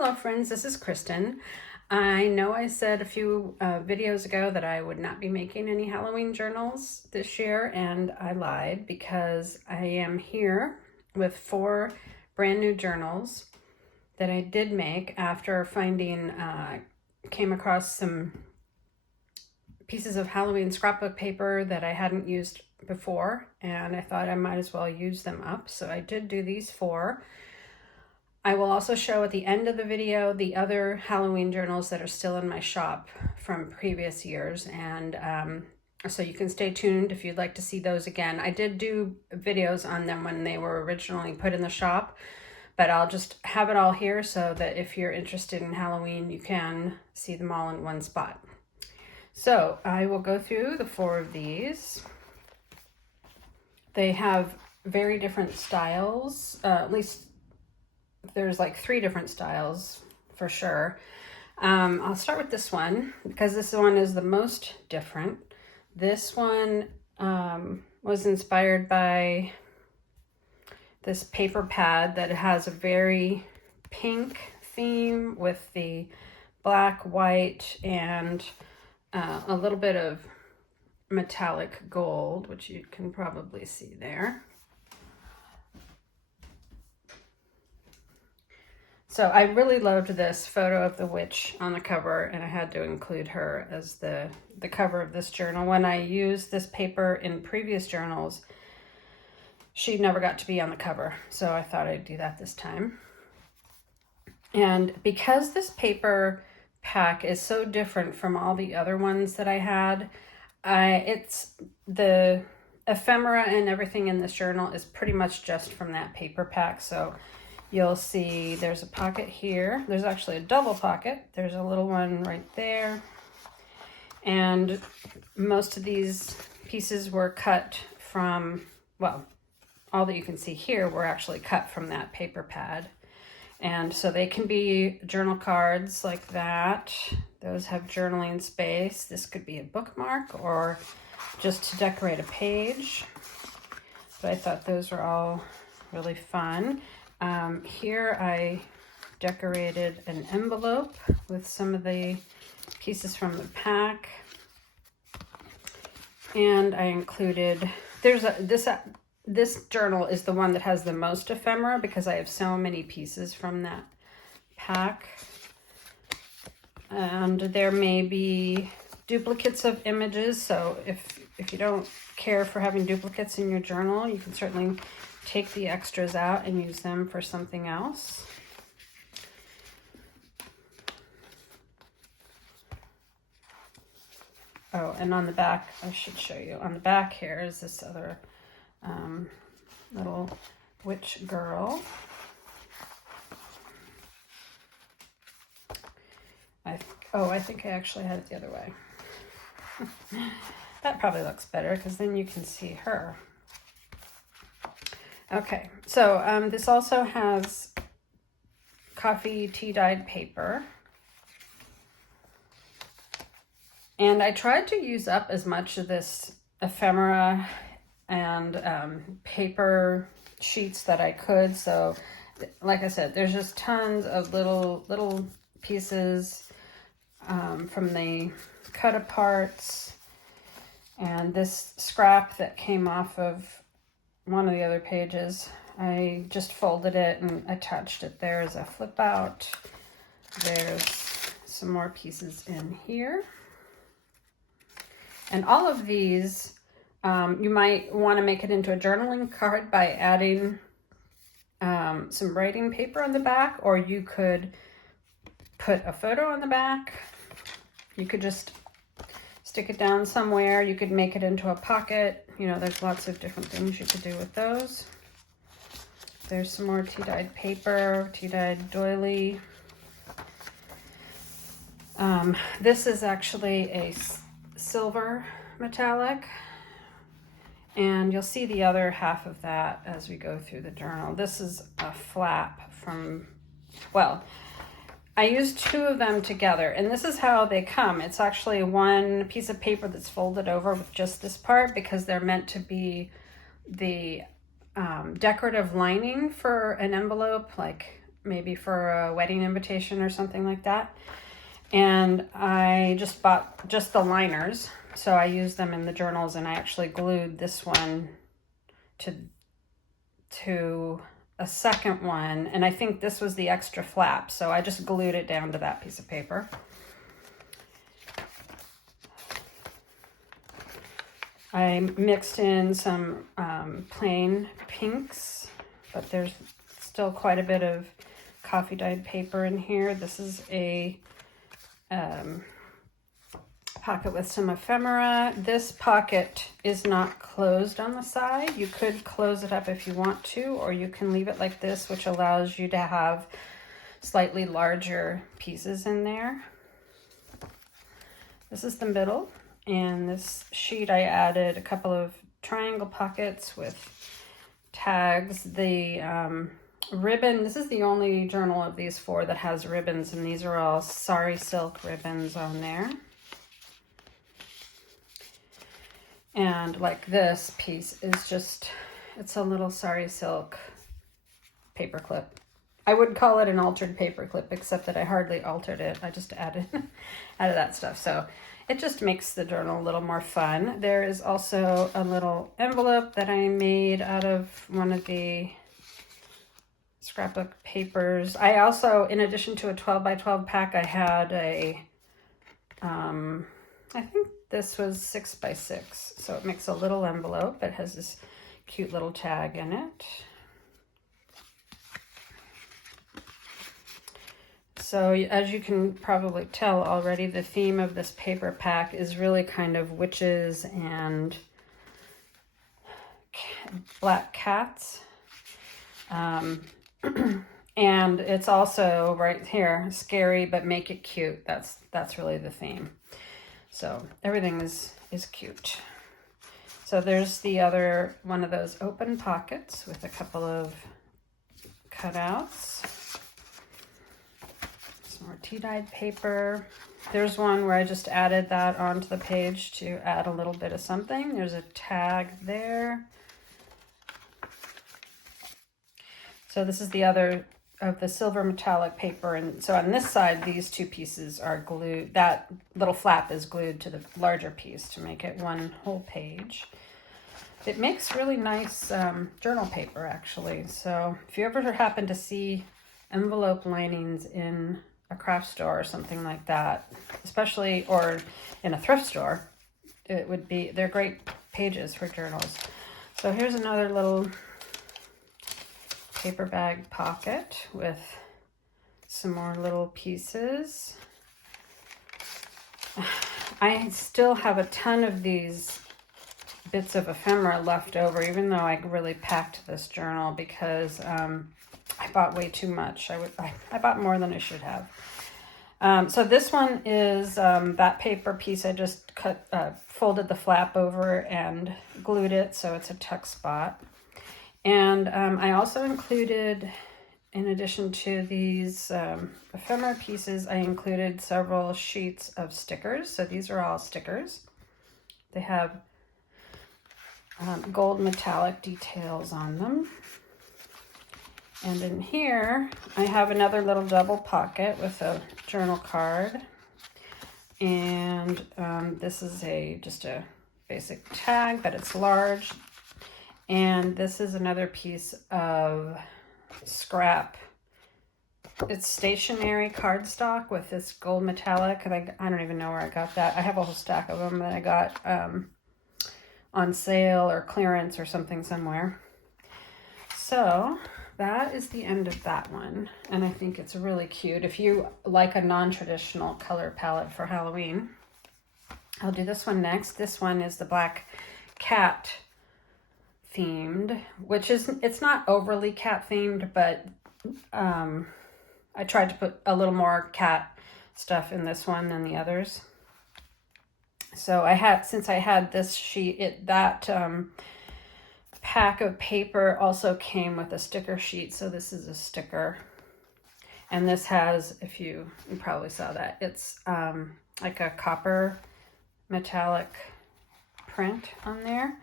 Hello friends, this is Kristen. I know I said a few videos ago that I would not be making any Halloween journals this year, and I lied because I am here with 4 brand new journals that I did make after came across some pieces of Halloween scrapbook paper that I hadn't used before, and I thought I might as well use them up. So I did do these 4. I will also show at the end of the video the other Halloween journals that are still in my shop from previous years, and so you can stay tuned if you'd like to see those again. I did do videos on them when they were originally put in the shop, but I'll just have it all here so that if you're interested in Halloween, you can see them all in one spot. So I will go through the 4 of these. They have very different styles, at least there's like 3 different styles for sure. I'll start with this one because this one is the most different. This one was inspired by this paper pad that has a very pink theme with the black, white, and a little bit of metallic gold, which you can probably see there. So I really loved this photo of the witch on the cover, and I had to include her as the cover of this journal. When I used this paper in previous journals, she never got to be on the cover, so I thought I'd do that this time. And because this paper pack is so different from all the other ones that I had, it's the ephemera and everything in this journal is pretty much just from that paper pack. So you'll see there's a pocket here. There's actually a double pocket. There's a little one right there. And most of these pieces were cut from, well, all that you can see here were actually cut from that paper pad. And so they can be journal cards like that. Those have journaling space. This could be a bookmark or just to decorate a page. But I thought those were all really fun. Here I decorated an envelope with some of the pieces from the pack, and I included, this journal is the one that has the most ephemera because I have so many pieces from that pack, and there may be duplicates of images, so if you don't care for having duplicates in your journal, you can certainly take the extras out and use them for something else. Oh, and on the back, I should show you. On the back here is this other little witch girl. I think I actually had it the other way. That probably looks better because then you can see her. Okay, so this also has coffee tea-dyed paper. And I tried to use up as much of this ephemera and paper sheets that I could. So, like I said, there's just tons of little pieces from the cut aparts. And this scrap that came off of one of the other pages, I just folded it and attached it there as a flip out. There's some more pieces in here. And all of these, you might want to make it into a journaling card by adding some writing paper on the back, or you could put a photo on the back. You could just stick it down somewhere. You could make it into a pocket. You know, there's lots of different things you could do with those. There's some more tea-dyed paper, tea-dyed doily. This is actually a silver metallic, and you'll see the other half of that as we go through the journal. This is a flap from, well, I used 2 of them together, and this is how they come. It's actually one piece of paper that's folded over with just this part because they're meant to be the decorative lining for an envelope, like maybe for a wedding invitation or something like that. And I just bought just the liners, so I used them in the journals, and I actually glued this one to a second one, and I think this was the extra flap, so I just glued it down to that piece of paper. I mixed in some plain pinks, but there's still quite a bit of coffee dyed paper in here. This is a pocket with some ephemera. This pocket is not closed on the side. You could close it up if you want to, or you can leave it like this, which allows you to have slightly larger pieces in there. This is the middle, and this sheet I added a couple of triangle pockets with tags. The ribbon, this is the only journal of these 4 that has ribbons, and these are all sari silk ribbons on there. And like this piece is just, it's a little sari silk paper clip. I would call it an altered paper clip, except that I hardly altered it. I just added that stuff. So it just makes the journal a little more fun. There is also a little envelope that I made out of one of the scrapbook papers. I also, in addition to a 12 by 12 pack, I had a, I think this was 6 by 6. So it makes a little envelope. It has this cute little tag in it. So as you can probably tell already, the theme of this paper pack is really kind of witches and black cats. And it's also right here, scary, but make it cute. That's really the theme. So everything is cute. So there's the other one of those open pockets with a couple of cutouts. Some more tea-dyed paper. There's one where I just added that onto the page to add a little bit of something. There's a tag there. So this is the other of the silver metallic paper, and so on this side these 2 pieces are glued. That little flap is glued to the larger piece to make it one whole page. It makes really nice journal paper, actually. So if you ever happen to see envelope linings in a craft store or something like that, especially, or in a thrift store, they're great pages for journals. So here's another little paper bag pocket with some more little pieces. I still have a ton of these bits of ephemera left over, even though I really packed this journal, because I bought way too much. I bought more than I should have. So this one is that paper piece. I just folded the flap over and glued it so it's a tuck spot. And I also included, in addition to these ephemera pieces, I included several sheets of stickers. So these are all stickers. They have gold metallic details on them. And in here, I have another little double pocket with a journal card. And this is just a basic tag, but it's large. And this is another piece of scrap. It's stationary cardstock with this gold metallic. And I don't even know where I got that. I have a whole stack of them that I got on sale or clearance or something somewhere. So that is the end of that one. And I think it's really cute. If you like a non-traditional color palette for Halloween, I'll do this one next. This one is the black cat themed, which is, it's not overly cat themed, but I tried to put a little more cat stuff in this one than the others. So since I had this sheet, that pack of paper also came with a sticker sheet. So this is a sticker, and this has, if you probably saw that, it's like a copper metallic print on there.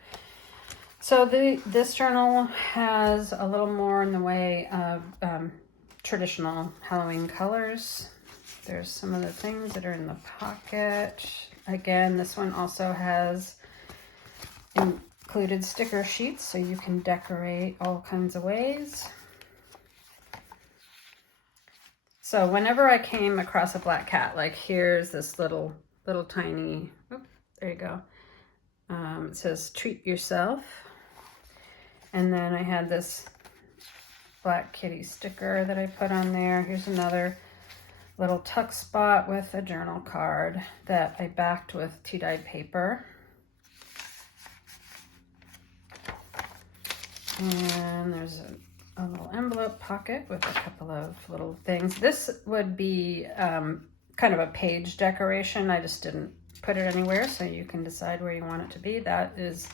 So this journal has a little more in the way of traditional Halloween colors. There's some of the things that are in the pocket. Again, this one also has included sticker sheets, so you can decorate all kinds of ways. So whenever I came across a black cat, like here's this little tiny, oh, there you go. It says treat yourself. And then I had this black kitty sticker that I put on there. Here's another little tuck spot with a journal card that I backed with tea-dyed paper. And there's a little envelope pocket with a couple of little things. This would be kind of a page decoration. I just didn't put it anywhere, so you can decide where you want it to be. That is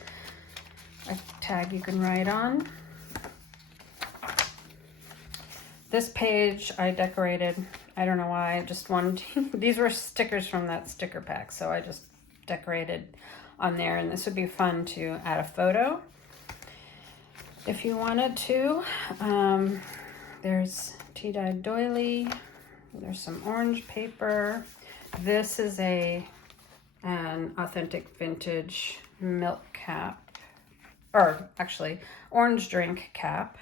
a tag you can write on. This page I decorated, I don't know why, I just wanted to, these were stickers from that sticker pack, so I just decorated on there, and this would be fun to add a photo if you wanted to. There's tea-dyed doily, there's some orange paper. This is an authentic vintage milk cap, or actually orange drink cap.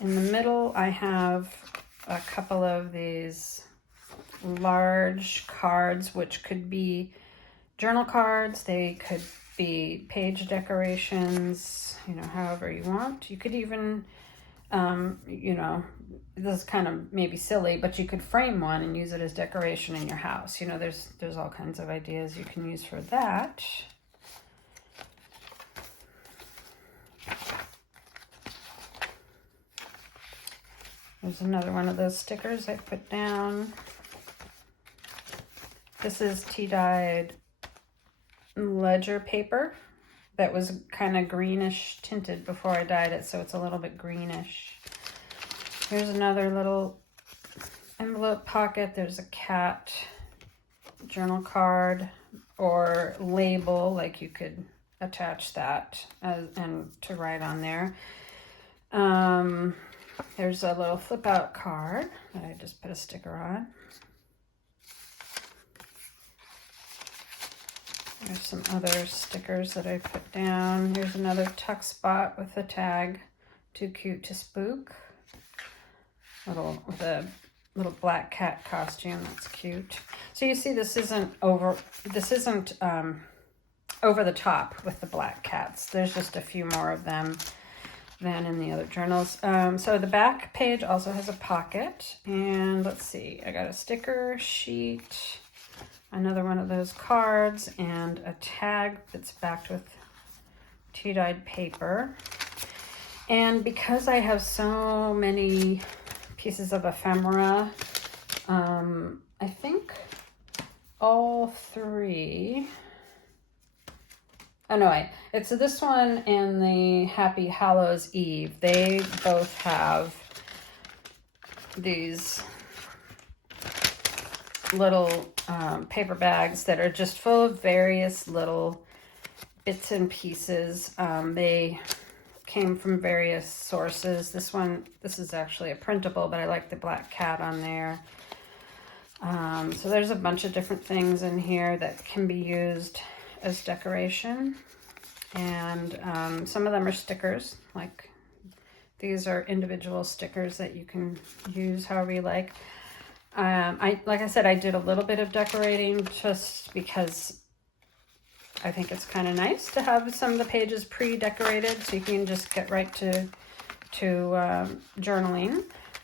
In the middle, I have a couple of these large cards, which could be journal cards. They could be page decorations, you know, however you want. You could even, you know, this is kind of maybe silly, but you could frame one and use it as decoration in your house. You know, there's all kinds of ideas you can use for that. There's another one of those stickers I put down. This is tea-dyed ledger paper that was kind of greenish tinted before I dyed it, so it's a little bit greenish. Here's another little envelope pocket. There's a cat journal card or label, like you could attach that and to write on there. There's a little flip out card that I just put a sticker on. There's some other stickers that I put down. Here's another tuck spot with a tag, too cute to spook. With a little black cat costume, that's cute. So you see this isn't over the top with the black cats. There's just a few more of them than in the other journals. So the back page also has a pocket, and let's see, I got a sticker sheet, another one of those cards, and a tag that's backed with tea-dyed paper. And because I have so many pieces of ephemera, I think all three, oh no, it's this one and the Happy Hallows Eve. They both have these little paper bags that are just full of various little bits and pieces. They came from various sources. This is actually a printable, but I like the black cat on there. So there's a bunch of different things in here that can be used as decoration, and some of them are stickers. Like these are individual stickers that you can use however you like. Like I said, I did a little bit of decorating just because I think it's kind of nice to have some of the pages pre-decorated, so you can just get right to journaling.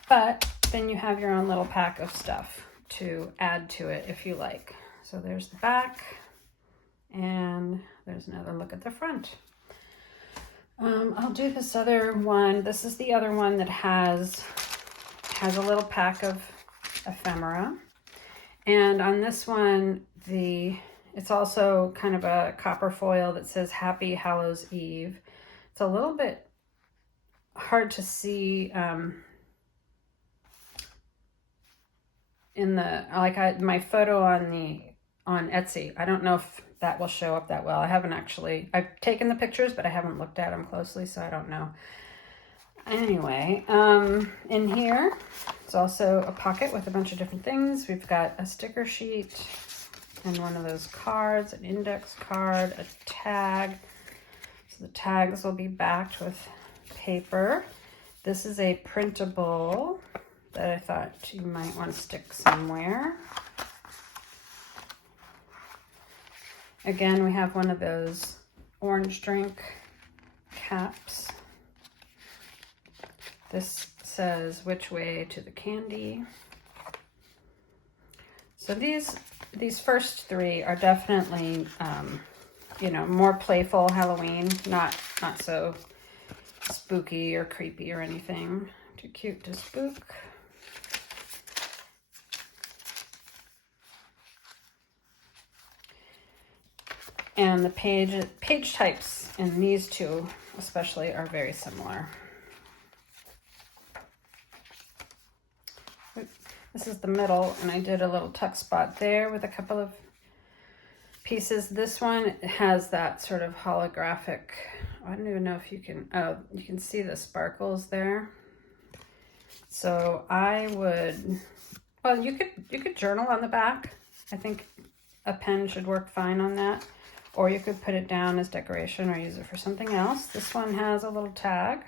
But then you have your own little pack of stuff to add to it if you like. So there's the back, and there's another look at the front. I'll do this other one. This is the other one that has a little pack of ephemera. And on this one, it's also kind of a copper foil that says Happy Hallows Eve. It's a little bit hard to see in the, my photo on Etsy. I don't know if that will show up that well. I haven't actually, I've taken the pictures, but I haven't looked at them closely, so I don't know. Anyway, in here, it's also a pocket with a bunch of different things. We've got a sticker sheet and one of those cards, an index card, a tag. So the tags will be backed with paper. This is a printable that I thought you might want to stick somewhere. Again, we have one of those orange drink caps. This says which way to the candy. So these first three are definitely, you know, more playful Halloween, not so spooky or creepy or anything. Too cute to spook. And the page types in these two especially are very similar. This is the middle, and I did a little tuck spot there with a couple of pieces. This one has that sort of holographic, I don't even know if you can, oh, you can see the sparkles there. So I would, well, you could journal on the back. I think a pen should work fine on that. Or you could put it down as decoration or use it for something else. This one has a little tag.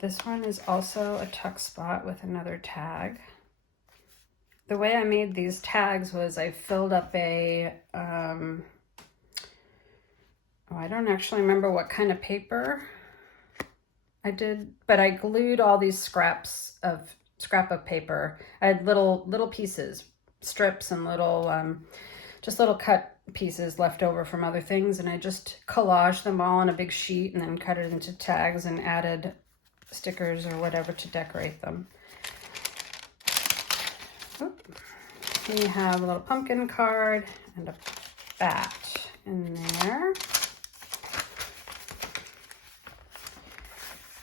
This one is also a tuck spot with another tag. The way I made these tags was I filled up a, oh, I don't actually remember what kind of paper I did, but I glued all these scrap of paper. I had little pieces, strips and little, just little cut pieces left over from other things, and I just collaged them all on a big sheet and then cut it into tags and added stickers or whatever to decorate them. And you have a little pumpkin card and a bat in there.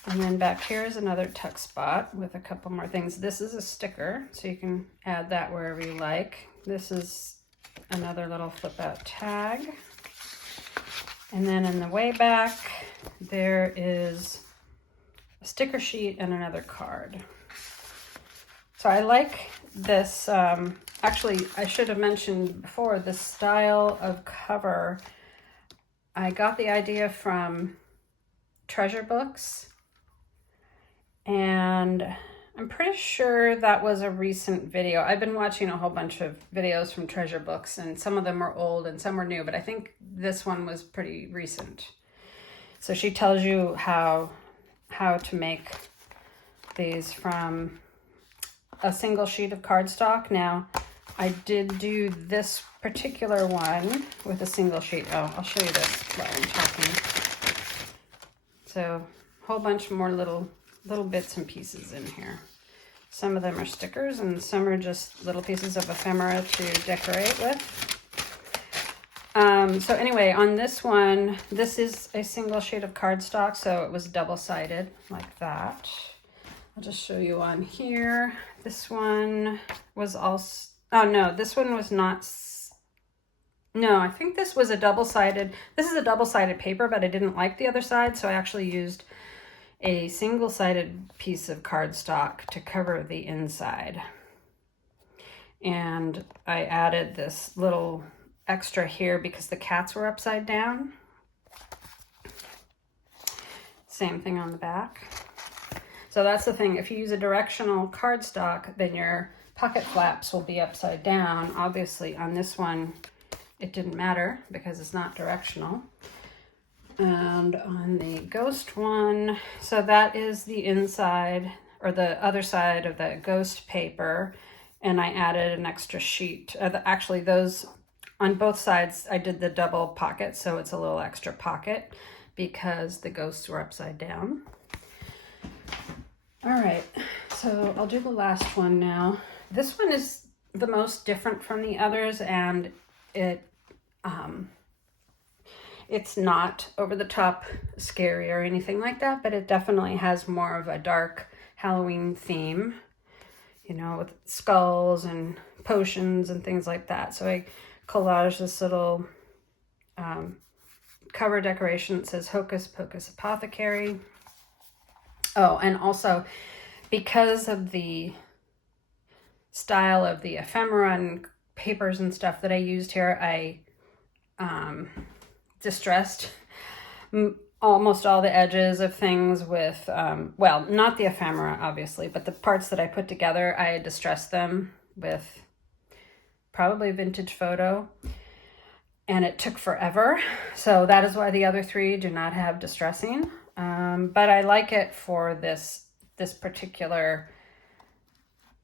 And then back here is another tuck spot with a couple more things. This is a sticker, so you can add that wherever you like. This is another little flip out tag. And then in the way back, there is a sticker sheet and another card. So I like this, actually I should have mentioned before, this style of cover. I got the idea from Treasure Books, and I'm pretty sure that was a recent video. I've been watching a whole bunch of videos from Treasure Books, and some of them are old and some are new, but I think this one was pretty recent. So she tells you how to make these from a single sheet of cardstock. Now, I did do this particular one with a single sheet. Oh, I'll show you this while I'm talking. So, a whole bunch more little bits and pieces in here. Some of them are stickers and some are just little pieces of ephemera to decorate with. So anyway, on this one, this is a single sheet of cardstock, so it was double-sided like that. I'll just show you on here. This one was also, oh no, this one was not, no, I think this was a double-sided, this is a double-sided paper, but I didn't like the other side, so I actually used a single-sided piece of cardstock to cover the inside. And I added this little extra here because the cats were upside down. Same thing on the back. So that's the thing, if you use a directional cardstock, then your pocket flaps will be upside down. Obviously on this one, it didn't matter because it's not directional. And on the ghost one, so that is the inside or the other side of the ghost paper. And I added an extra sheet. Actually, those on both sides, I did the double pocket, so it's a little extra pocket because the ghosts were upside down. All right, so I'll do the last one now. This one is the most different from the others, and It's not over the top scary or anything like that, but it definitely has more of a dark Halloween theme, you know, with skulls and potions and things like that. So I collaged this little cover decoration that says Hocus Pocus Apothecary. Oh, and also because of the style of the ephemera and papers and stuff that I used here, I distressed almost all the edges of things with, well, not the ephemera, obviously, but the parts that I put together, I distressed them with probably vintage photo, and it took forever. So that is why the other three do not have distressing. But I like it for this particular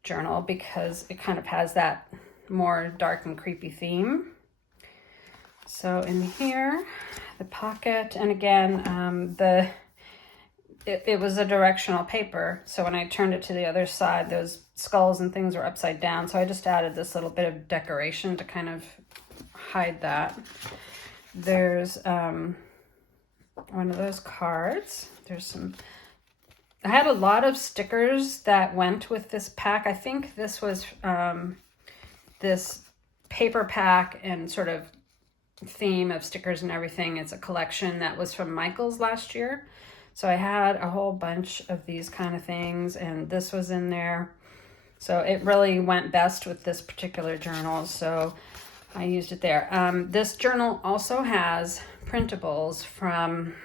journal because it kind of has that more dark and creepy theme. So in here, the pocket, and again, it was a directional paper. So when I turned it to the other side, those skulls and things were upside down. So I just added this little bit of decoration to kind of hide that. There's one of those cards. There's some, I had a lot of stickers that went with this pack. I think this was this paper pack and sort of theme of stickers and everything. It's a collection that was from Michael's last year. So I had a whole bunch of these kind of things, and this was in there. So it really went best with this particular journal. So I used it there. This journal also has printables from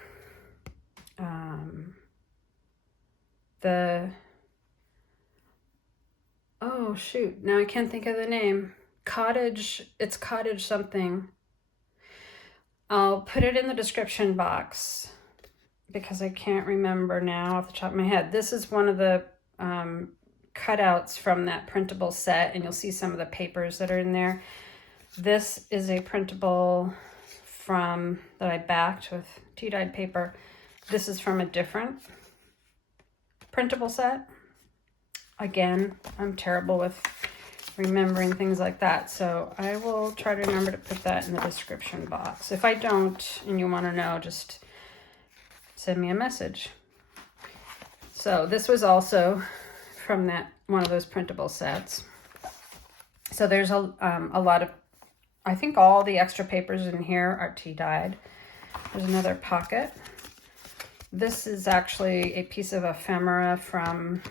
oh shoot, now I can't think of the name. Cottage, it's Cottage something. I'll put it in the description box because I can't remember now off the top of my head. This is one of the cutouts from that printable set, and you'll see some of the papers that are in there. This is a printable from that I backed with tea-dyed paper. This is from a different printable set. Again, I'm terrible with remembering things like that, so I will try to remember to put that in the description box. If I don't and you want to know, just send me a message. So this was also from that one of those printable sets. So there's a lot of, I think all the extra papers in here are tea-dyed. There's another pocket. This is actually a piece of ephemera from,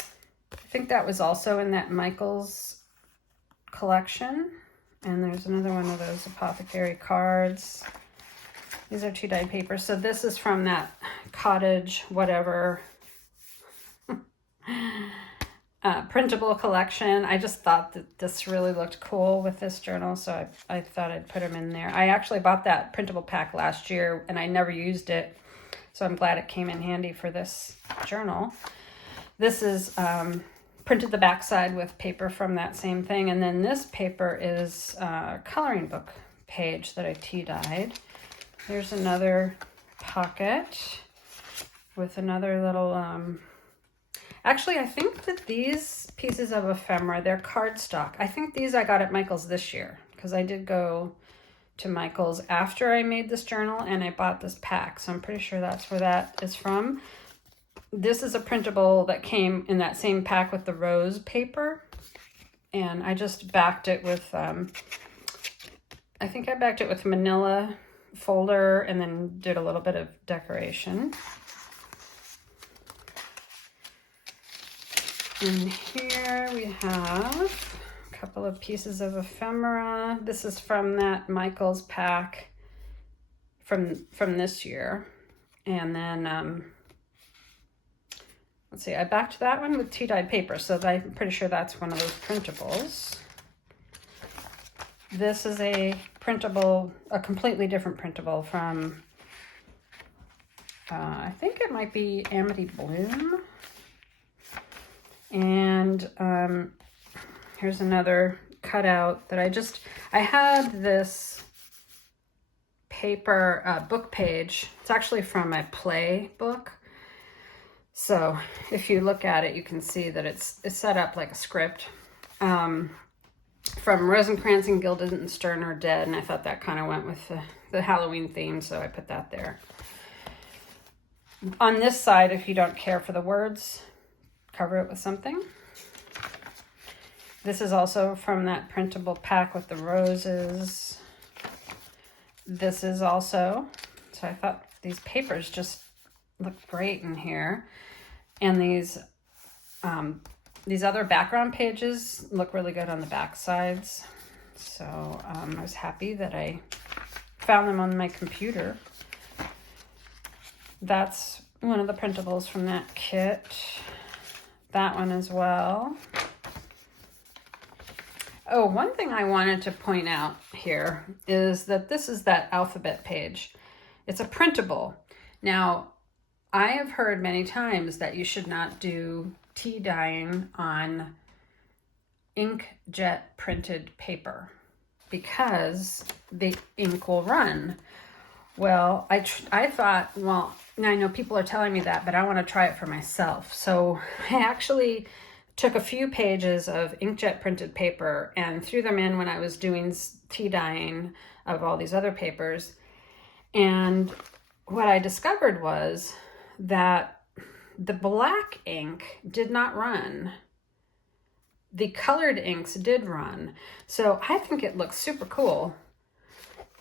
I think that was also in that Michael's collection. And there's another one of those apothecary cards. These are tea-dyed papers. So this is from that Cottage whatever printable collection. I just thought that this really looked cool with this journal, so I thought I'd put them in there. I actually bought that printable pack last year and I never used it, so I'm glad it came in handy for this journal. This is printed the backside with paper from that same thing, and then this paper is a coloring book page that I tea-dyed. Here's another pocket with another little actually, I think that these pieces of ephemera, they're cardstock. I think these I got at Michael's this year because I did go to Michael's after I made this journal and I bought this pack. So I'm pretty sure that's where that is from. This is a printable that came in that same pack with the rose paper. And I just backed it with, I think I backed it with manila folder and then did a little bit of decoration. In here we have a couple of pieces of ephemera. This is from that Michael's pack from this year. And then, let's see, I backed that one with tea-dyed paper, so I'm pretty sure that's one of those printables. This is a printable, a completely different printable from, I think it might be Amity Bloom. And here's another cutout that I had this paper book page. It's actually from a play book. So if you look at it, you can see that it's set up like a script. from Rosencrantz and Guildenstern are dead, and I thought that kind of went with the Halloween theme, so I put that there. On this side, if you don't care for the words, cover it with something. This is also from that printable pack with the roses. This is also, so I thought these papers just look great in here. And these other background pages look really good on the back sides. So I was happy that I found them on my computer. That's one of the printables from that kit. That one as well. Oh, one thing I wanted to point out here is that this is that alphabet page. It's a printable. Now, I have heard many times that you should not do tea dyeing on inkjet printed paper because the ink will run. Well, I thought, well, I know people are telling me that, but I want to try it for myself. So I actually took a few pages of inkjet printed paper and threw them in when I was doing tea dyeing of all these other papers. And what I discovered was that the black ink did not run. The colored inks did run. So I think it looks super cool.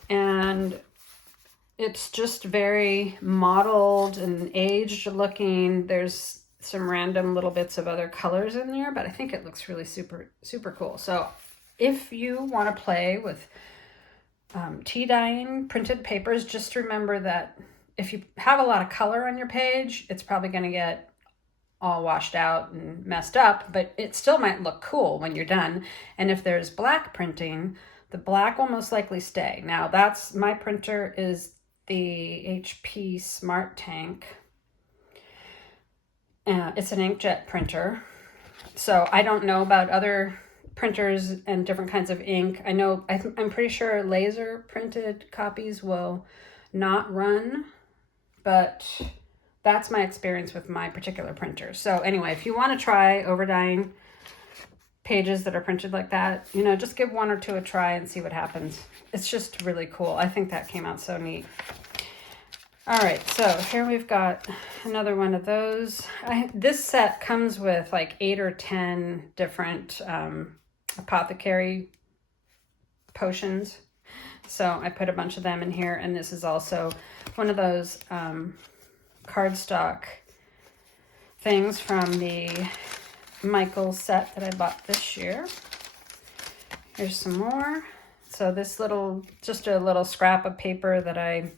And it's just very mottled and aged looking. There's some random little bits of other colors in there, but I think it looks really super, super cool. So if you want to play with tea dyeing printed papers, just remember that if you have a lot of color on your page, it's probably going to get all washed out and messed up, but it still might look cool when you're done. And if there's black printing, the black will most likely stay. Now that's, my printer is the HP Smart Tank. It's an inkjet printer. So I don't know about other printers and different kinds of ink. I know, I'm pretty sure laser printed copies will not run, but that's my experience with my particular printer. So anyway, if you want to try overdying pages that are printed like that, you know, just give one or two a try and see what happens. It's just really cool. I think that came out so neat. All right, so here we've got another one of those. This set comes with like 8 or 10 different apothecary potions. So I put a bunch of them in here, and this is also one of those cardstock things from the Michael set that I bought this year. Here's some more. So this just a little scrap of paper that I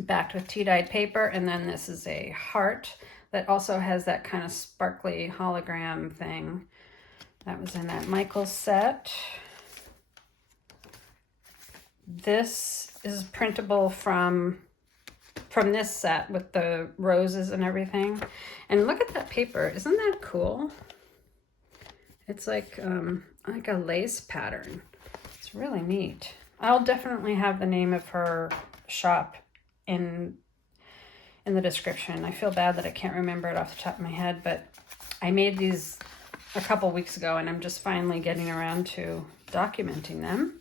backed with tea-dyed paper, and then this is a heart that also has that kind of sparkly hologram thing. That was in that Michael set. This is printable from this set with the roses and everything. And look at that paper. Isn't that cool? It's like a lace pattern. It's really neat. I'll definitely have the name of her shop in the description. I feel bad that I can't remember it off the top of my head, but I made these a couple weeks ago, and I'm just finally getting around to documenting them.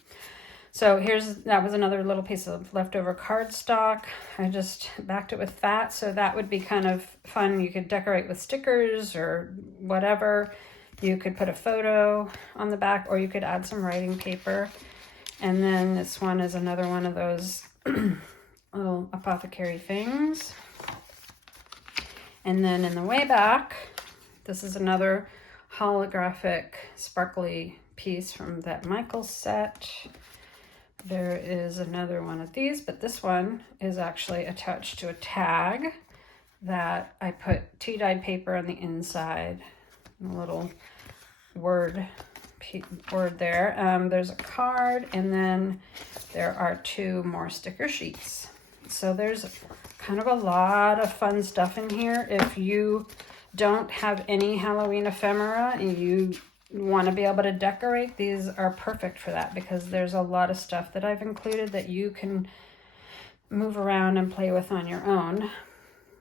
So that was another little piece of leftover cardstock. I just backed it with that, so that would be kind of fun. You could decorate with stickers or whatever. You could put a photo on the back, or you could add some writing paper. And then this one is another one of those little apothecary things. And then in the way back, this is another holographic sparkly piece from that Michael set. There is another one of these, but this one is actually attached to a tag that I put tea-dyed paper on the inside. A little word there. There's a card, and then there are 2 more sticker sheets. So there's kind of a lot of fun stuff in here. If you don't have any Halloween ephemera and you want to be able to decorate, these are perfect for that, because there's a lot of stuff that I've included that you can move around and play with on your own.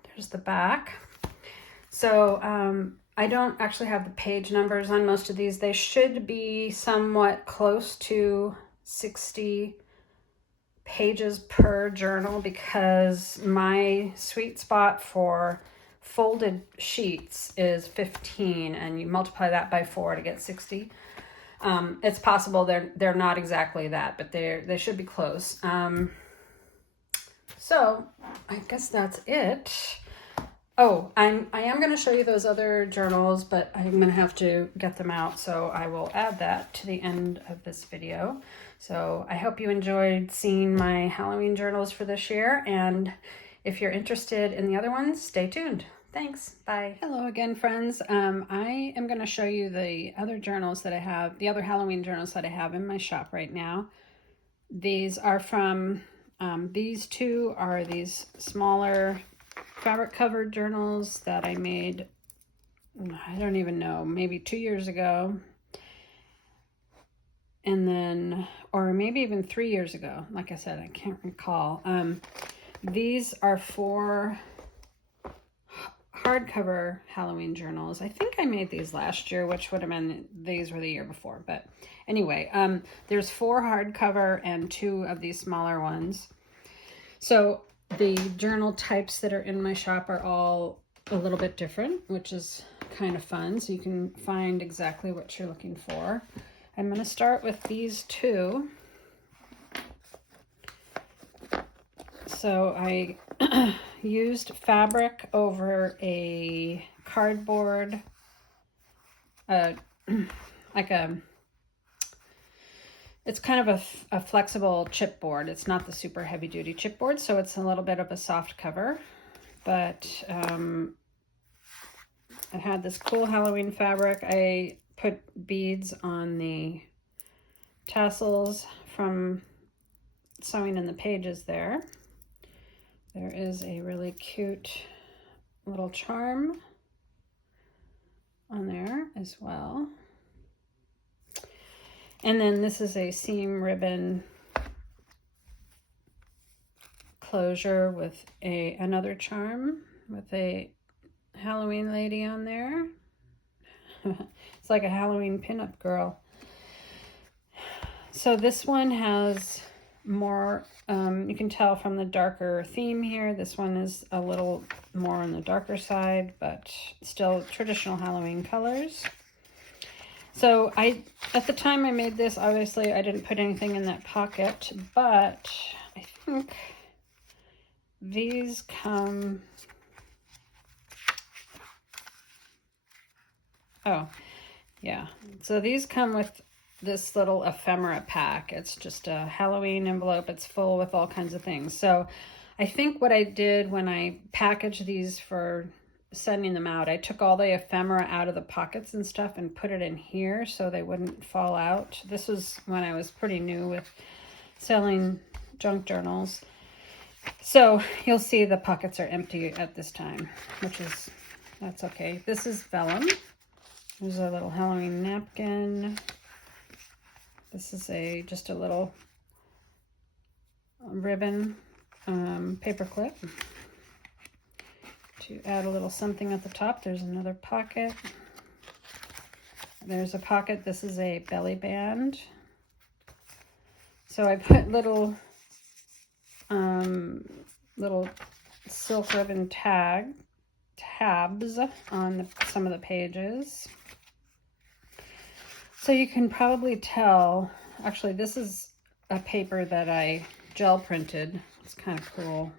There's the back. So I don't actually have the page numbers on most of these. They should be somewhat close to 60 pages per journal because my sweet spot for folded sheets is 15, and you multiply that by 4 to get 60. It's possible they're not exactly that, but they should be close. So I guess that's it. Oh, I am going to show you those other journals, but I'm going to have to get them out, so I will add that to the end of this video. So I hope you enjoyed seeing my Halloween journals for this year, and if you're interested in the other ones, stay tuned. Thanks. Bye. Hello again, friends. I am going to show you the other journals that I have, the other Halloween journals that I have in my shop right now. These are from, these two are these smaller fabric covered journals that I made, I don't even know, maybe 2 years ago. And then, or maybe even 3 years ago. Like I said, I can't recall. These are 4 hardcover Halloween journals. I think I made these last year, which would have been, these were the year before. But anyway, there's 4 hardcover and 2 of these smaller ones. So the journal types that are in my shop are all a little bit different, which is kind of fun. So you can find exactly what you're looking for. I'm going to start with these 2. So I used fabric over a cardboard, it's kind of a flexible chipboard. It's not the super heavy duty chipboard, so it's a little bit of a soft cover. But I had this cool Halloween fabric. I put beads on the tassels from sewing in the pages there. There is a really cute little charm on there as well. And then this is a seam ribbon closure with another charm with a Halloween lady on there. It's like a Halloween pinup girl. So this one has more, you can tell from the darker theme here. This one is a little more on the darker side, but still traditional Halloween colors. So at the time I made this, obviously I didn't put anything in that pocket, but I think these come, oh yeah, so these come with this little ephemera pack. It's just a Halloween envelope. It's full with all kinds of things. So I think what I did when I packaged these for sending them out, I took all the ephemera out of the pockets and stuff and put it in here so they wouldn't fall out. This was when I was pretty new with selling junk journals. So you'll see the pockets are empty at this time, that's okay. This is vellum. There's a little Halloween napkin. This is just a little ribbon paper clip to add a little something at the top. There's another pocket. There's a pocket. This is a belly band. So I put little silk ribbon tabs on some of the pages. So you can probably tell, actually this is a paper that I gel printed. It's kind of cool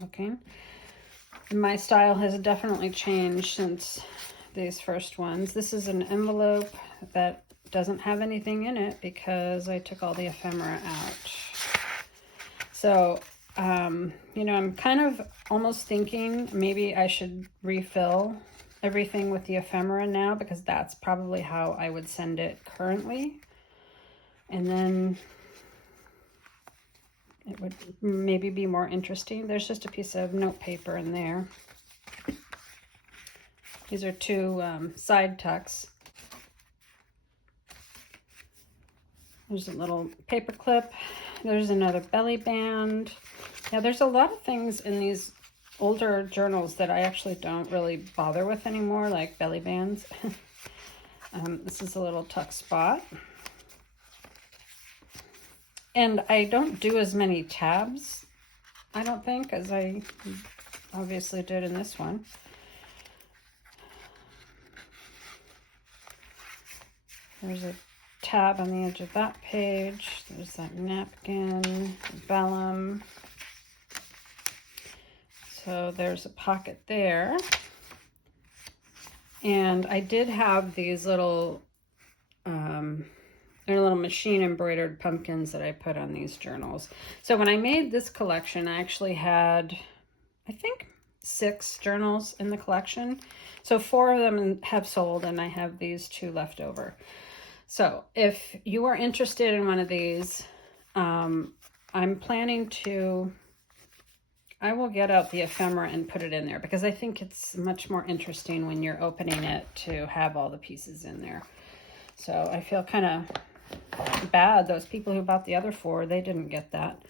looking. My style has definitely changed since these first ones. This is an envelope that doesn't have anything in it because I took all the ephemera out. So, you know, I'm kind of almost thinking maybe I should refill everything with the ephemera now, because that's probably how I would send it currently. And then it would maybe be more interesting. There's just a piece of note paper in there. These are 2 side tucks. There's a little paper clip. There's another belly band. Yeah, there's a lot of things in these older journals that I actually don't really bother with anymore, like belly bands. This is a little tuck spot. And I don't do as many tabs, I don't think, as I obviously did in this one. There's a tab on the edge of that page. There's that napkin, vellum. So there's a pocket there. And I did have these little, they're little machine embroidered pumpkins that I put on these journals. So when I made this collection, I actually had, I think, 6 journals in the collection. So 4 of them have sold, and I have these 2 left over. So if you are interested in one of these, I'm planning to, I will get out the ephemera and put it in there, because I think it's much more interesting when you're opening it to have all the pieces in there. So I feel kind of bad. Those people who bought the other 4, they didn't get that.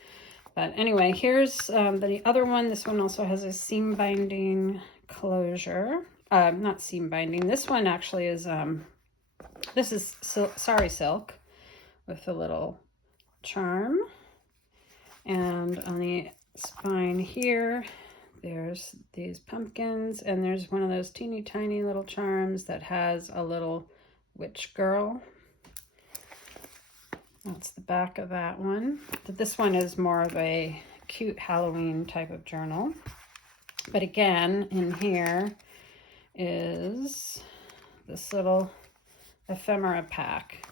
But anyway, here's the other one. This one also has a seam binding closure. Not seam binding. This one actually is, this is Sari Silk with a little charm. And on the spine here, there's these pumpkins, and there's one of those teeny tiny little charms that has a little witch girl. That's the back of that one. But this one is more of a cute Halloween type of journal. But again, in here is this little ephemera pack.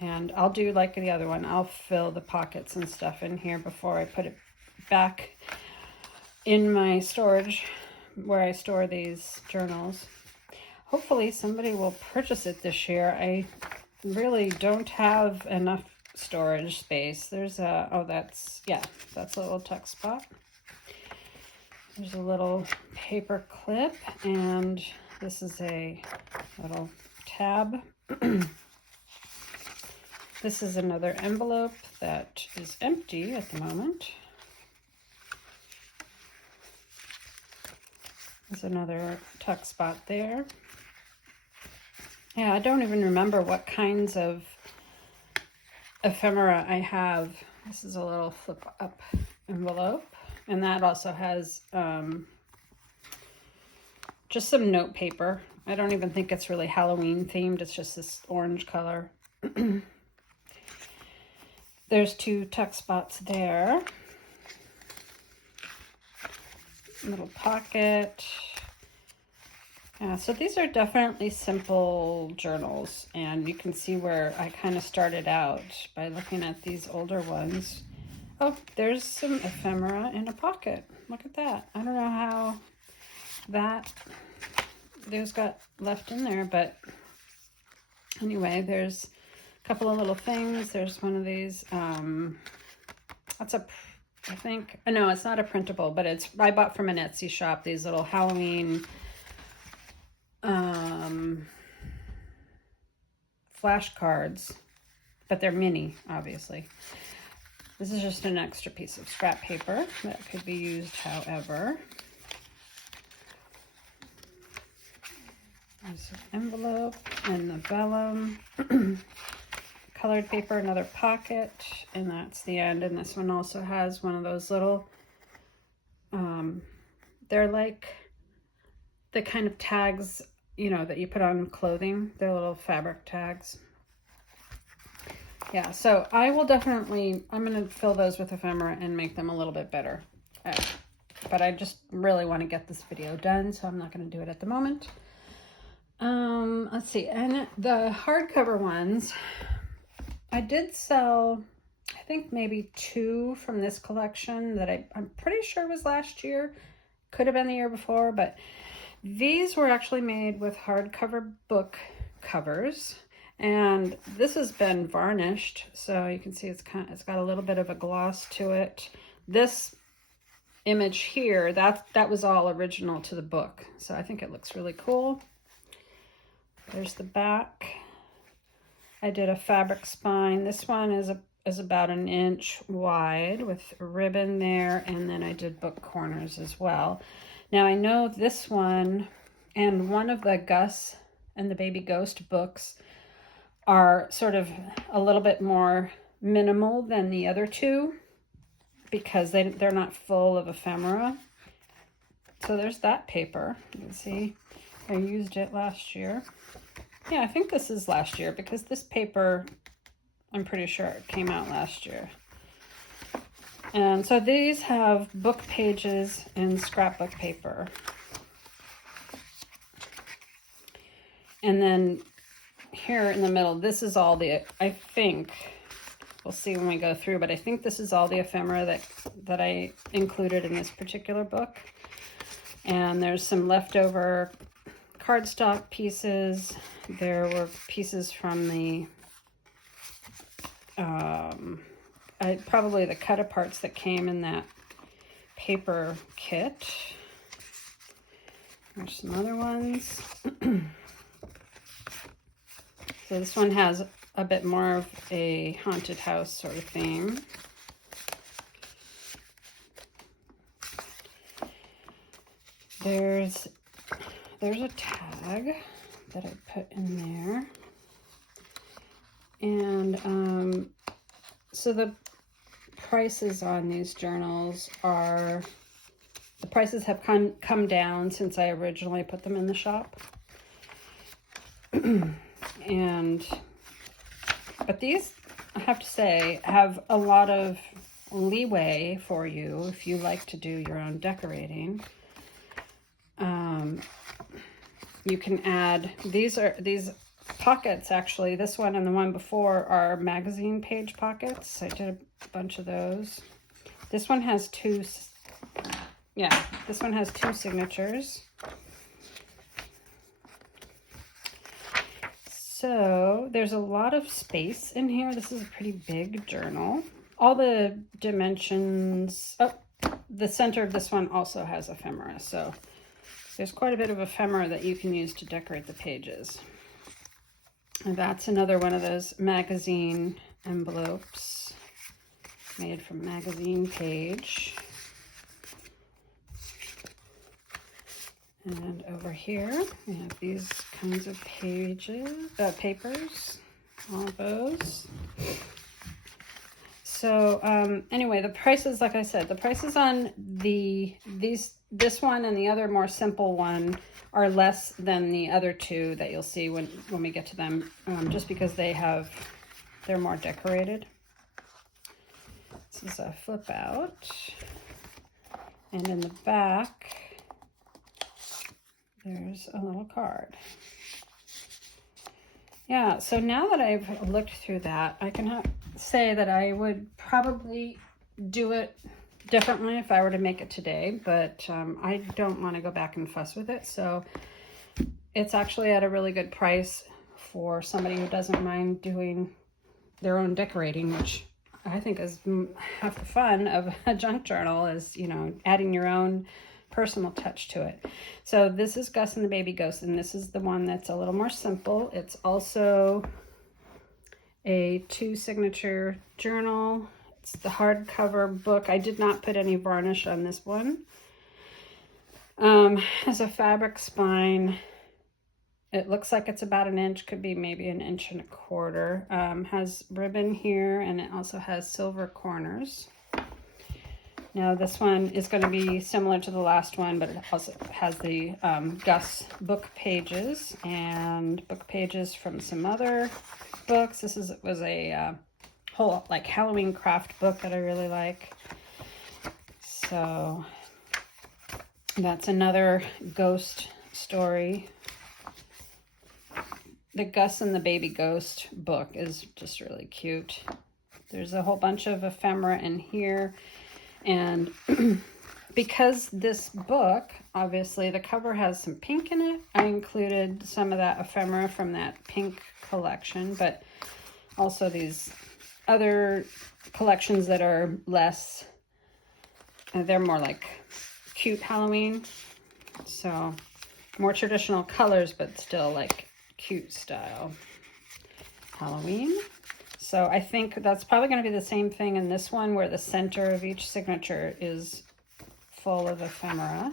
And I'll do like the other one. I'll fill the pockets and stuff in here before I put it back in my storage where I store these journals. Hopefully somebody will purchase it this year. I really don't have enough storage space. There's a, oh, that's a little tuck spot. There's a little paper clip, and this is a little tab. This is another envelope that is empty at the moment. There's another tuck spot there. Yeah, I don't even remember what kinds of ephemera I have. This is a little flip up envelope, and that also has just some note paper. I don't even think it's really Halloween themed. It's just this orange color. There's 2 tuck spots there. Little pocket. Yeah, so these are definitely simple journals, and you can see where I kind of started out by looking at these older ones. Oh, there's some ephemera in a pocket. Look at that. I don't know how those got left in there, but anyway, there's a couple of little things. There's one of these, that's a, I think, no, it's not a printable, but it's, I bought from an Etsy shop, these little Halloween flashcards, but they're mini, obviously. This is just an extra piece of scrap paper that could be used however. There's an envelope and the vellum. Colored paper, another pocket, and that's the end. And this one also has one of those little, they're like the kind of tags, you know, that you put on clothing. They're little fabric tags. Yeah, so I will definitely, I'm going to fill those with ephemera and make them a little bit better. But I just really want to get this video done, so I'm not going to do it at the moment. Let's see, and the hardcover ones, I did sell, I think maybe 2 from this collection that I'm pretty sure was last year. Could have been the year before, but these were actually made with hardcover book covers, and this has been varnished, so you can see it's got a little bit of a gloss to it. This image here, that was all original to the book, so I think it looks really cool. There's the back. I did a fabric spine. This one is about 1 inch wide with a ribbon there, and then I did book corners as well. Now I know this one and one of the Gus and the Baby Ghost books are sort of a little bit more minimal than the other two because they're not full of ephemera. So there's that paper. You can see I used it last year. Yeah, I think this is last year because this paper, I'm pretty sure it came out last year. And so these have book pages and scrapbook paper. And then here in the middle, this is all the, I think, we'll see when we go through, but I think this is all the ephemera that I included in this particular book. And there's some leftover cardstock pieces. There were pieces from the, probably the cut-aparts that came in that paper kit. There's some other ones. So this one has a bit more of a haunted house sort of theme. There's a tag that I put in there. And so the prices on these journals are, the prices have come down since I originally put them in the shop. But these, I have to say, have a lot of leeway for you if you like to do your own decorating. You can add, these pockets, actually, this one and the one before are magazine page pockets. I did a bunch of those. This one has two signatures. So there's a lot of space in here. This is a pretty big journal. All the dimensions, the center of this one also has ephemera. So there's quite a bit of ephemera that you can use to decorate the pages. And that's another one of those magazine envelopes made from magazine page. And over here, we have these kinds of papers, all those. So anyway, the prices, like I said, the prices on this one and the other more simple one are less than the other two that you'll see when we get to them, just because they're more decorated. This is a flip out. And in the back, there's a little card. Yeah, so now that I've looked through that, I can say that I would probably do it differently if I were to make it today, but I don't want to go back and fuss with it. So it's actually at a really good price for somebody who doesn't mind doing their own decorating, which I think is half the fun of a junk journal, is, you know, adding your own personal touch to it. So this is Gus and the Baby Ghost, and this is the one that's a little more simple. It's also a 2-signature journal. It's the hardcover book. I did not put any varnish on this one. Has a fabric spine. It looks like it's about an inch, could be maybe an inch and a quarter. Has ribbon here, and it also has silver corners. Now this one is going to be similar to the last one, but it also has the Gus book pages and book pages from some other books. This was a whole like Halloween craft book that I really like. So that's another ghost story. The Gus and the Baby Ghost book is just really cute. There's a whole bunch of ephemera in here. And because this book, obviously the cover has some pink in it, I included some of that ephemera from that pink collection, but also these other collections that are less, they're more like cute Halloween. So more traditional colors, but still like cute style Halloween. So I think that's probably going to be the same thing in this one, where the center of each signature is full of ephemera.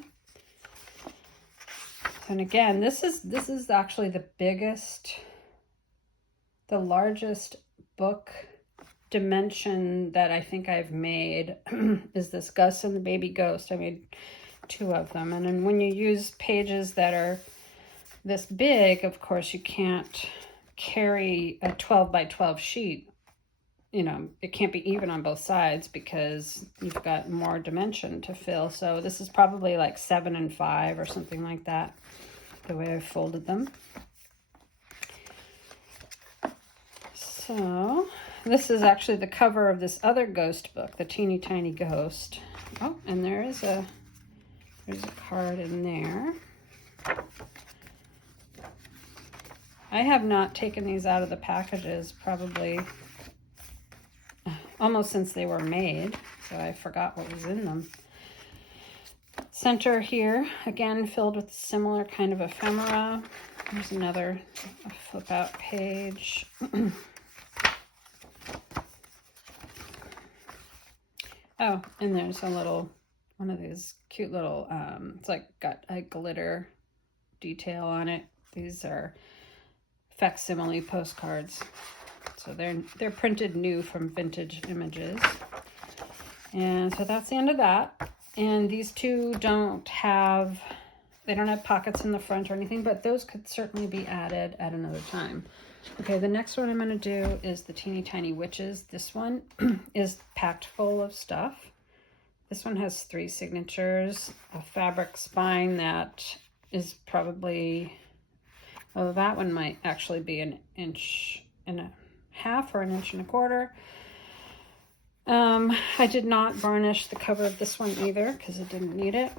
And again, this is actually the largest book dimension that I think I've made is this Gus and the Baby Ghost. I made 2 of them. And then when you use pages that are this big, of course, you can't carry a 12 by 12 sheet. You know, it can't be even on both sides because you've got more dimension to fill. So this is probably like 7 and 5 or something like that, the way I folded them. So this is actually the cover of this other ghost book, the Teeny Tiny Ghost. Oh, and there's a card in there. I have not taken these out of the packages probably almost since they were made, so I forgot what was in them. Center here, again, filled with similar kind of ephemera. There's another flip out page. Oh, and there's a little, one of these cute little, it's like got a glitter detail on it. These are facsimile postcards. So they're printed new from Vintage Images. And so that's the end of that. And these 2 don't have pockets in the front or anything, but those could certainly be added at another time. Okay, the next one I'm going to do is the Teeny Tiny Witches. This one is packed full of stuff. This one has 3 signatures, a fabric spine that is probably, oh, that one might actually be 1.5 inches or 1.25 inches. I did not varnish the cover of this one either because it didn't need it.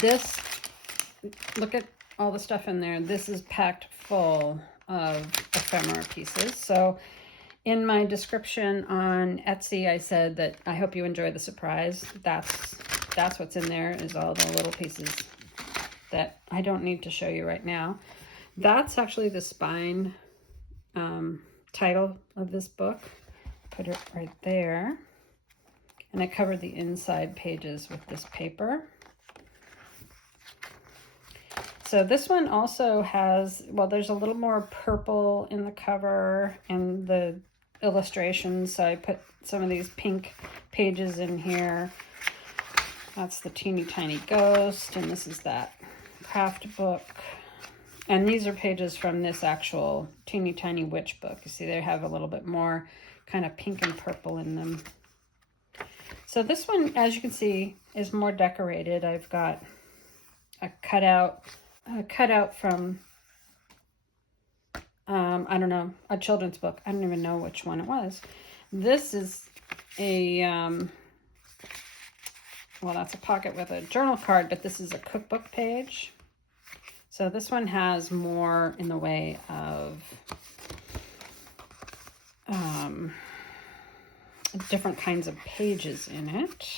This, look at all the stuff in there. This is packed full of ephemera pieces. So in my description on Etsy, I said that I hope you enjoy the surprise. That's what's in there, is all the little pieces that I don't need to show you right now. That's actually the spine title of this book. Put it right there. And I covered the inside pages with this paper. So this one also has, well, there's a little more purple in the cover and the illustrations. So I put some of these pink pages in here. That's the Teeny Tiny Ghost, and this is that craft book. And these are pages from this actual Teeny Tiny Witch book. You see they have a little bit more kind of pink and purple in them. So this one, as you can see, is more decorated. I've got a cutout from, I don't know, a children's book. I don't even know which one it was. This is a, well, that's a pocket with a journal card, but this is a cookbook page. So this one has more in the way of different kinds of pages in it.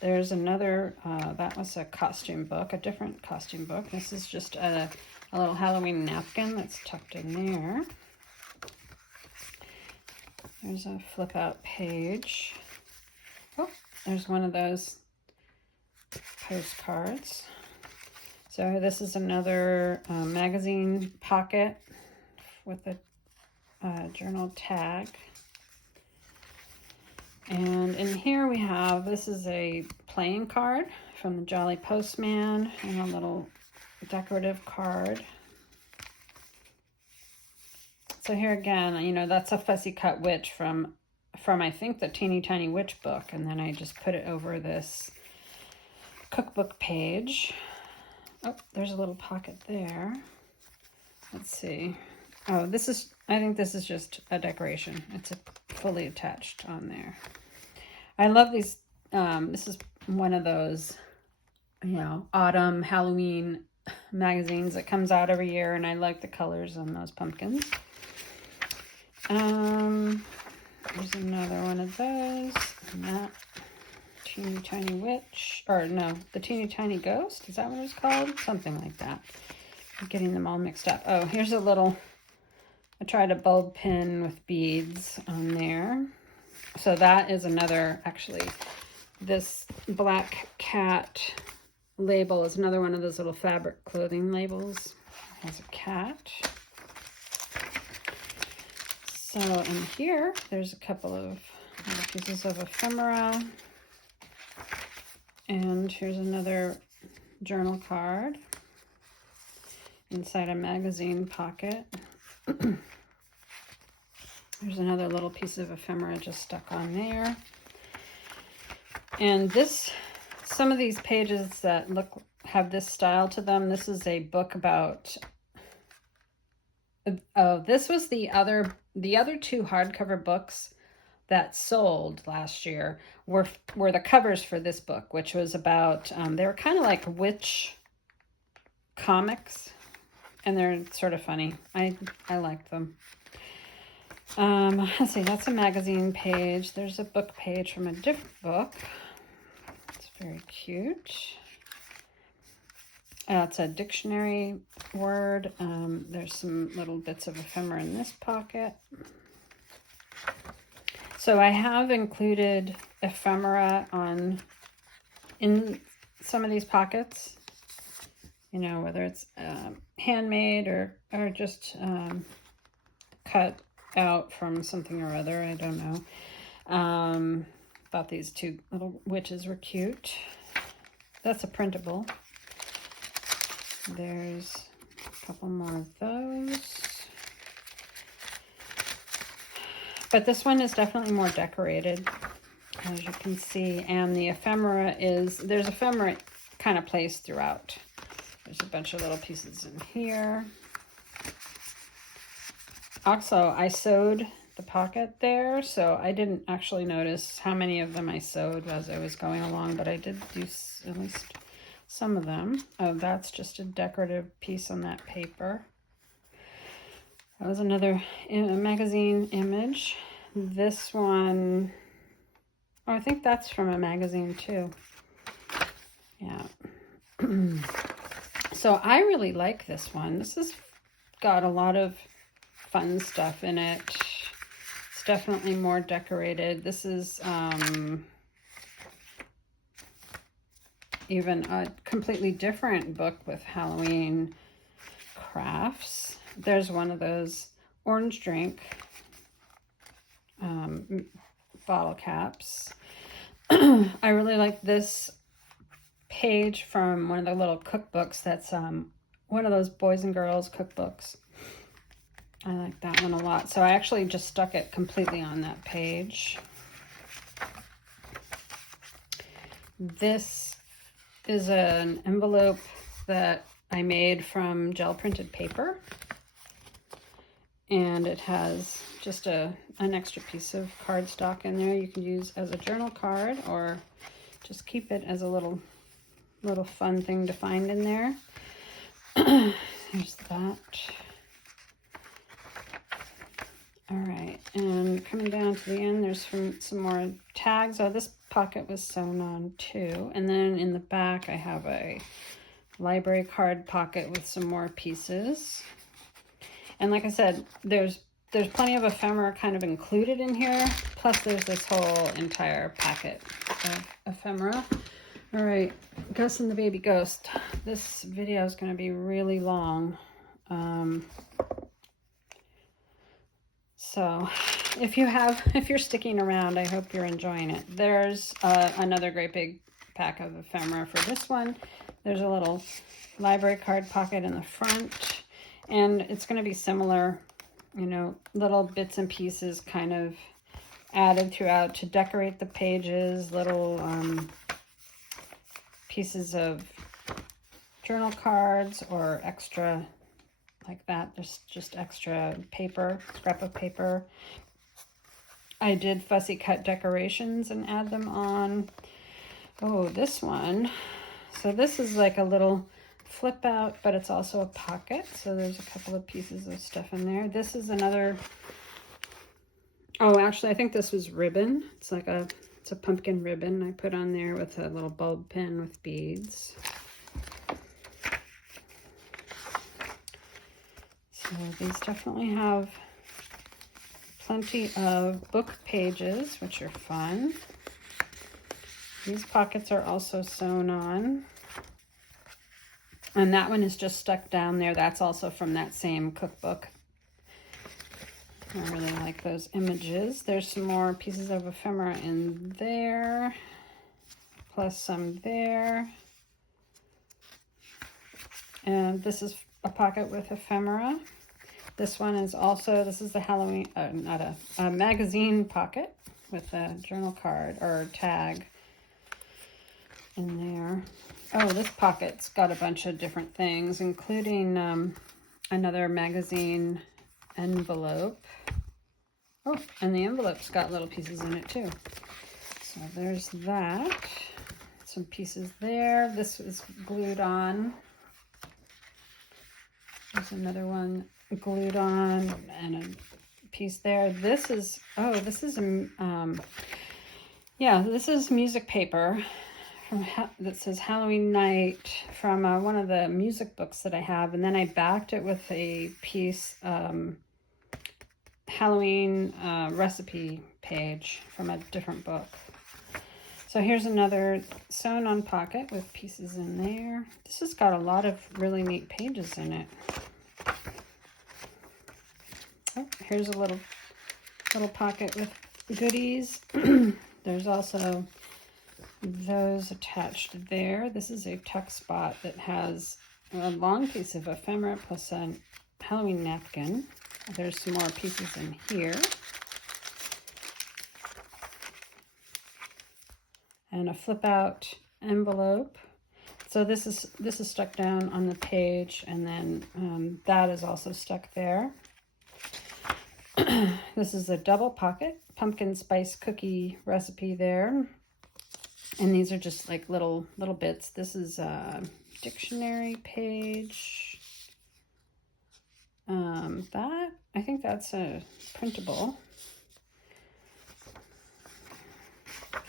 There's another, that was a costume book, a different costume book. This is just a little Halloween napkin that's tucked in there. There's a flip out page. Oh, there's one of those postcards. So this is another magazine pocket with a journal tag. And in here we have, this is a playing card from the Jolly Postman and a little decorative card. So here again, you know, that's a fussy cut witch from I think the Teeny Tiny Witch book. And then I just put it over this cookbook page. Oh, there's a little pocket there. Let's see. Oh, this is, I think this is just a decoration. It's fully attached on there. I love these. This is one of those, you know, autumn Halloween magazines that comes out every year, and I like the colors on those pumpkins. There's another one of those. And that Teeny Tiny Witch, or no, the Teeny Tiny Ghost. Is that what it's called? Something like that. I'm getting them all mixed up. Oh, here's a little, I tried a bulb pin with beads on there. So that is another, actually, this black cat label is another one of those little fabric clothing labels. It has a cat. So in here, there's a couple of pieces of ephemera. And here's another journal card inside a magazine pocket. There's another little piece of ephemera just stuck on there. And some of these pages that have this style to them, this is a book about, this was the other two hardcover books that sold last year were the covers for this book, which was about, they were kind of like witch comics, and they're sort of funny. I like them. Let's see, that's a magazine page. There's a book page from a different book. It's very cute. It's a dictionary word. There's some little bits of ephemera in this pocket. So I have included ephemera in some of these pockets, you know, whether it's handmade or just cut out from something or other. I don't know. Thought these two little witches were cute. That's a printable. There's a couple more of those. But this one is definitely more decorated, as you can see. And the ephemera there's ephemera kind of placed throughout. There's a bunch of little pieces in here. Also, I sewed the pocket there, so I didn't actually notice how many of them I sewed as I was going along, but I did do at least some of them. Oh, that's just a decorative piece on that paper. That was another magazine image. This one, oh, I think that's from a magazine too. Yeah. So I really like this one. This has got a lot of fun stuff in it. It's definitely more decorated. This is even a completely different book with Halloween crafts. There's one of those orange drink bottle caps. I really like this page from one of the little cookbooks. That's one of those boys and girls cookbooks. I like that one a lot. So I actually just stuck it completely on that page. This is an envelope that I made from gel printed paper. And it has just an extra piece of cardstock in there you can use as a journal card, or just keep it as a little fun thing to find in there. There's that. All right, and coming down to the end, there's some more tags. Oh, this pocket was sewn on too. And then in the back, I have a library card pocket with some more pieces. And like I said, there's plenty of ephemera kind of included in here. Plus there's this whole entire packet of ephemera. All right, Gus and the Baby Ghost. This video is going to be really long. So if you're sticking around, I hope you're enjoying it. There's another great big pack of ephemera for this one. There's a little library card pocket in the front. And it's going to be similar, you know, little bits and pieces kind of added throughout to decorate the pages, little pieces of journal cards or extra like that, just extra paper, scrap of paper. I did fussy cut decorations and add them on. Oh, this one. So this is like a little flip out, but it's also a pocket, so there's a couple of pieces of stuff in there. This is another, oh, actually I think this was ribbon. It's a pumpkin ribbon I put on there with a little bulb pin with beads. So these definitely have plenty of book pages, which are fun. These pockets are also sewn on. And that one is just stuck down there. That's also from that same cookbook. I really like those images. There's some more pieces of ephemera in there, plus some there. And this is a pocket with ephemera. This one is also, this is the Halloween, not a magazine pocket with a journal card or tag in there. Oh, this pocket's got a bunch of different things, including another magazine envelope. Oh, and the envelope's got little pieces in it too. So there's that. Some pieces there. This is glued on. There's another one glued on and a piece there. This is, oh, this is, yeah, this is music paper from that says Halloween Night from one of the music books that I have. And then I backed it with a piece, Halloween recipe page from a different book. So here's another sewn on pocket with pieces in there. This has got a lot of really neat pages in it. Oh, here's a little pocket with goodies. There's also those attached there. This is a tuck spot that has a long piece of ephemera plus a Halloween napkin. There's some more pieces in here. And a flip out envelope. So this is stuck down on the page, and then that is also stuck there. This is a double pocket pumpkin spice cookie recipe there. And these are just like little bits. This is a dictionary page. I think that's a printable.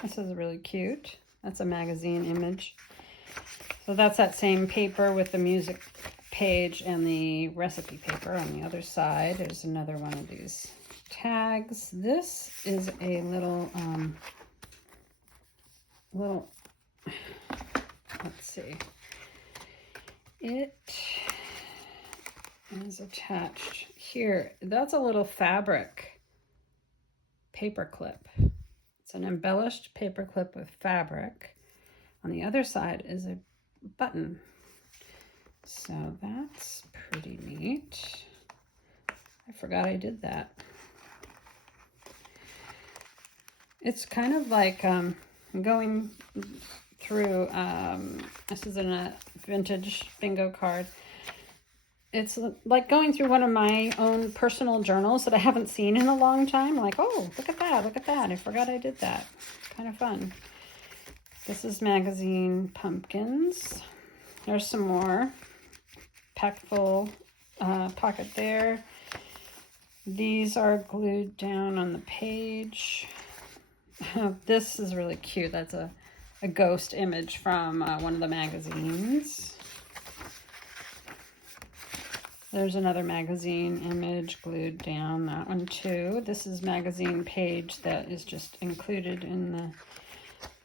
This is really cute. That's a magazine image. So that's that same paper with the music page and the recipe paper on the other side. There's another one of these tags. This is a little, let's see. It is attached here. That's a little fabric paper clip. It's an embellished paper clip with fabric. On the other side is a button. So that's pretty neat. I forgot I did that. It's kind of like going through, this is in a vintage bingo card. It's like going through one of my own personal journals that I haven't seen in a long time. Like, oh, look at that, look at that. I forgot I did that. Kind of fun. This is magazine pumpkins. There's some more. Packed full pocket there. These are glued down on the page. This is really cute. That's a ghost image from one of the magazines. There's another magazine image glued down, that one too. This is magazine page that is just included in the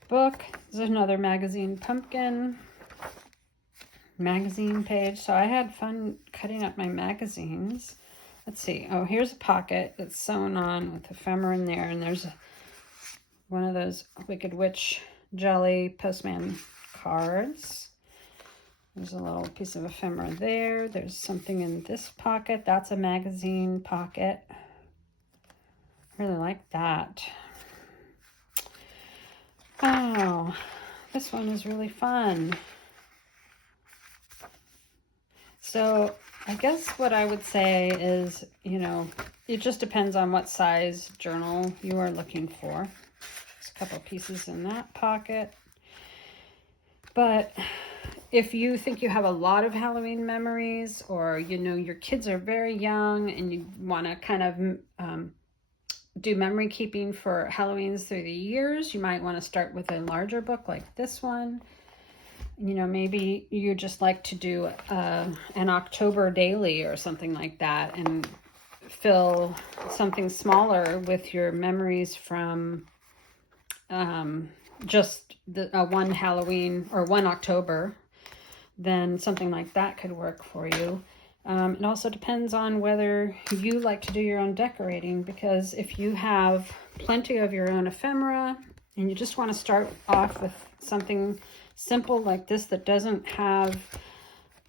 book. There's another magazine pumpkin magazine page. So I had fun cutting up my magazines. Let's see. Oh, here's a pocket that's sewn on with ephemera in there, and there's one of those Wicked Witch Jelly Postman cards. There's a little piece of ephemera there. There's something in this pocket. That's a magazine pocket. I really like that. Oh, this one is really fun. So I guess what I would say is, you know, it just depends on what size journal you are looking for. There's a couple pieces in that pocket. But if you think you have a lot of Halloween memories, or, you know, your kids are very young and you want to kind of do memory keeping for Halloweens through the years, you might want to start with a larger book like this one. You know, maybe you just like to do an October daily or something like that, and fill something smaller with your memories from just one Halloween or one October then something like that could work for you. It also depends on whether you like to do your own decorating, because if you have plenty of your own ephemera and you just want to start off with something simple like this that doesn't have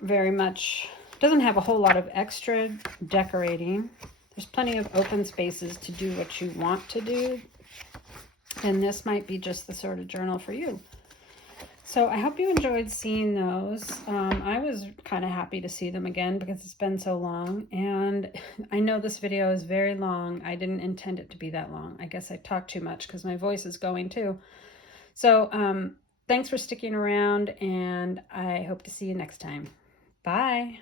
a whole lot of extra decorating, there's plenty of open spaces to do what you want to do, and this might be just the sort of journal for you. So I hope you enjoyed seeing those. I was kind of happy to see them again because it's been so long, and I know this video is very long. I didn't intend it to be that long. I guess I talked too much because my voice is going too. So thanks for sticking around, and I hope to see you next time. Bye.